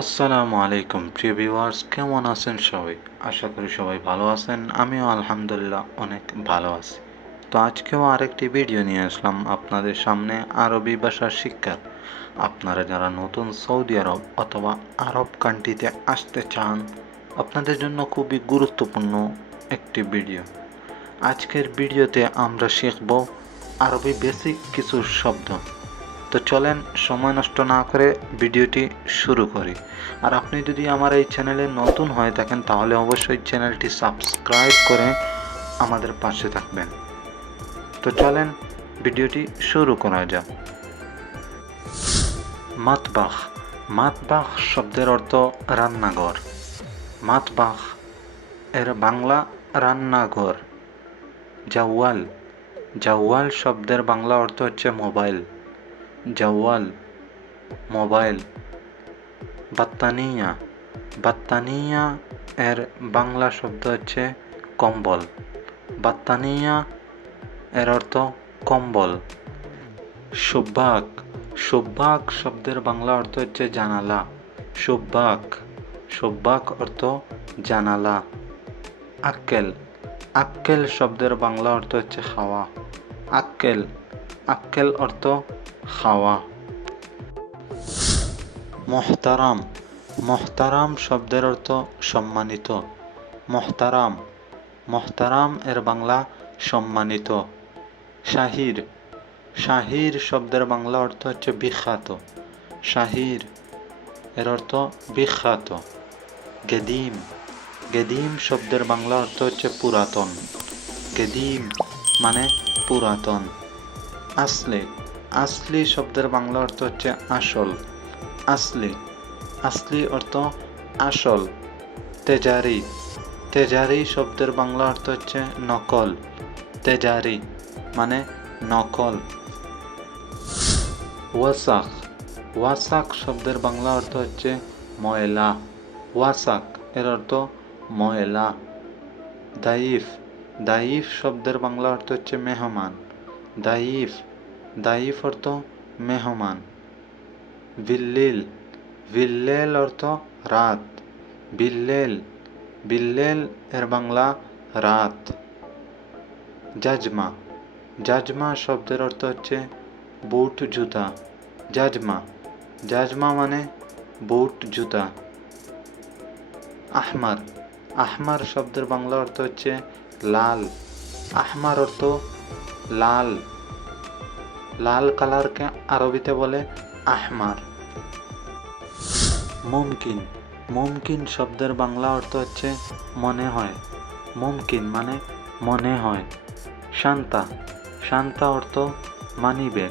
আসসালামু আলাইকুম, প্রিয় ভিউয়ার্স, কেমন আছেন সবাই? আশা করি সবাই ভালো আছেন, আমিও আলহামদুলিল্লাহ অনেক ভালো আছি। তো আজকেও আরেকটি ভিডিও নিয়ে আসলাম আপনাদের সামনে আরবি ভাষার শিক্ষার। আপনারা যারা নতুন সৌদি আরব অথবা আরব কান্ট্রিতে আসতে চান, আপনাদের জন্য খুবই গুরুত্বপূর্ণ একটি ভিডিও। আজকের ভিডিওতে আমরা শিখব আরবি বেসিক কিছু শব্দ। তো চলেন সময় নষ্ট না করে ভিডিওটি শুরু করি। আর আপনি যদি আমার এই চ্যানেলে নতুন হয়ে থাকেন, তাহলে অবশ্যই চ্যানেলটি সাবস্ক্রাইব করে আমাদের পাশে থাকবেন। তো চলেন ভিডিওটি শুরু করা যাক। মাতবাখ মাতবাখ শব্দের অর্থ রান্নাঘর। মাতবাখ এর বাংলা রান্নাঘর। জাওয়াল। জাওয়াল শব্দের বাংলা অর্থ হচ্ছে মোবাইল। জওয়াল মোবাইল বাত্তানিয়া বাত্তানিয়া এর বাংলা শব্দ হচ্ছে কম্বল। বাত্তানিয়া এর অর্থ কম্বল। সুব্বাক সুব্বাক শব্দের বাংলা অর্থ হচ্ছে জানালা। সুব্বাক সুব্বাক অর্থ জানালা। আক্কেল আক্কেল শব্দের বাংলা অর্থ হচ্ছে খাওয়া আক্কেল আক্কেল অর্থ খাওয়া। মহতারাম। মহতারাম শব্দের অর্থ সম্মানিত। মহতারাম। মহতারাম এর বাংলা সম্মানিত। শাহির। শাহির শব্দের বাংলা অর্থ হচ্ছে বিখ্যাত। শাহির এর অর্থ বিখ্যাত। গেদিম। গেদিম শব্দের বাংলা অর্থ হচ্ছে পুরাতন। গেদিম মানে পুরাতন। আসলে আসলি শব্দের বাংলা অর্থ হচ্ছে আসল। আসলি। আসলি অর্থ আসল। তেজারি। তেজারি শব্দের বাংলা অর্থ হচ্ছে নকল। তেজারি মানে নকল। ওয়াসাক। ওয়াসাক শব্দের বাংলা অর্থ হচ্ছে ময়লা। ওয়াসাক এর অর্থ ময়লা। দাইফ দাইফ শব্দের বাংলা অর্থ হচ্ছে মেহমান। দাইফ দাইফ অর্থ মেহমান। বিল্লিল, বিল্লেল অর্থ রাত। বিল্লেল বিল্লেল এর বাংলা রাত। জাজমা জাজমা শব্দের অর্থ হচ্ছে বুট জুতা। জাজমা জাজমা মানে বুট জুতা। আহমার আহমার শব্দের বাংলা অর্থ হচ্ছে লাল। আহমার অর্থ লাল। লাল কালারকে আরবিতে বলে আহমার। মুমকিন। মুমকিন শব্দের বাংলা অর্থ হচ্ছে মনে হয়। মুমকিন মানে মনে হয়। শান্তা। শান্তা অর্থ মানি ব্যাগ।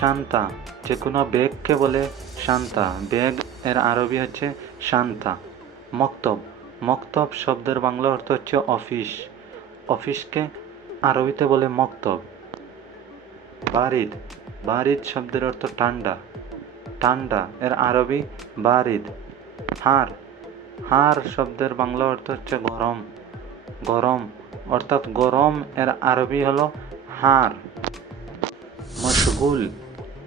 শান্তা, যে কোনো ব্যাগকে বলে শান্তা। ব্যাগ এর আরবি হচ্ছে শান্তা। মক্তব। মক্তব শব্দের বাংলা অর্থ হচ্ছে অফিস। অফিসকে আরবিতে বলে মক্তব। বারিদ বারিদ শব্দের অর্থ ঠান্ডা। ঠান্ডা এর আরবি বারিদ। হার হার শব্দের বাংলা অর্থ হচ্ছে গরম। গরম অর্থাৎ গরম এর আরবি হলো হার। মশগুল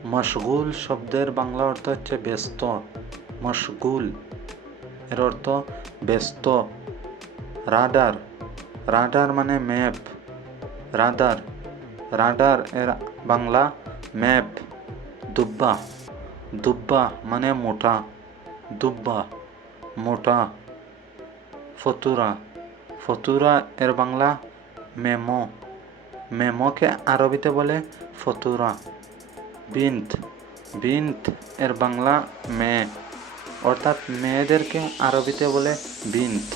মশগুল শব্দের বাংলা অর্থ হচ্ছে ব্যস্ত। মশগুল এর অর্থ ব্যস্ত। রাডার রাডার মানে ম্যাপ। রাডার রাডার এর বাংলা ম্যাপ। দুব্বা। দুব্বা মানে মোটা। দুব্বা মোটা। ফতুরা। ফতুরা এর বাংলা মেমো। মেমোকে আরবিতে বলে ফতুরা। বিন্ত বিন্ত এর বাংলা মেয়ে অর্থাৎ মেয়েদেরকে আরবিতে বলে বিন্ত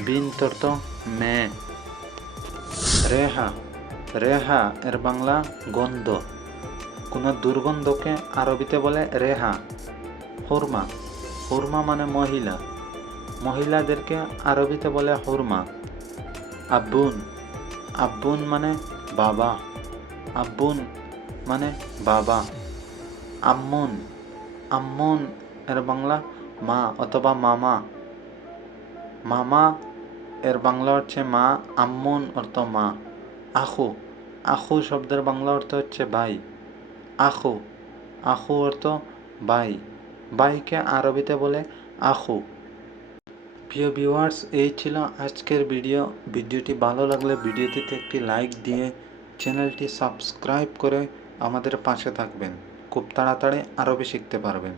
বিন্ত অর্থ মেয়ে রেহা। রেহা এর বাংলা গন্ধ। কোনো দুর্গন্ধকে আরবিতে বলে রেহা, হুরমা। হুরমা মানে মহিলা। মহিলাদেরকে আরবিতে বলে হুরমা। আব্বুন। আব্বুন মানে বাবা। আব্বুন মানে বাবা। আম্মুন। আম্মুন এর বাংলা মা অথবা মামা। মামা এর বাংলা হচ্ছে মা, আম্মুন অর্থ মা। আখু। আখু শব্দের বাংলা অর্থ হচ্ছে ভাই আখু। আখু অর্থ ভাই ভাইকে আরবিতে বলে আখু। প্রিয় ভিউয়ার্স এই ছিল আজকের ভিডিও ভিডিওটি ভালো লাগলে ভিডিওটিতে একটি লাইক দিয়ে চ্যানেলটি সাবস্ক্রাইব করে আমাদের পাশে থাকবেন। খুব তাড়াতাড়ি আরবি শিখতে পারবেন।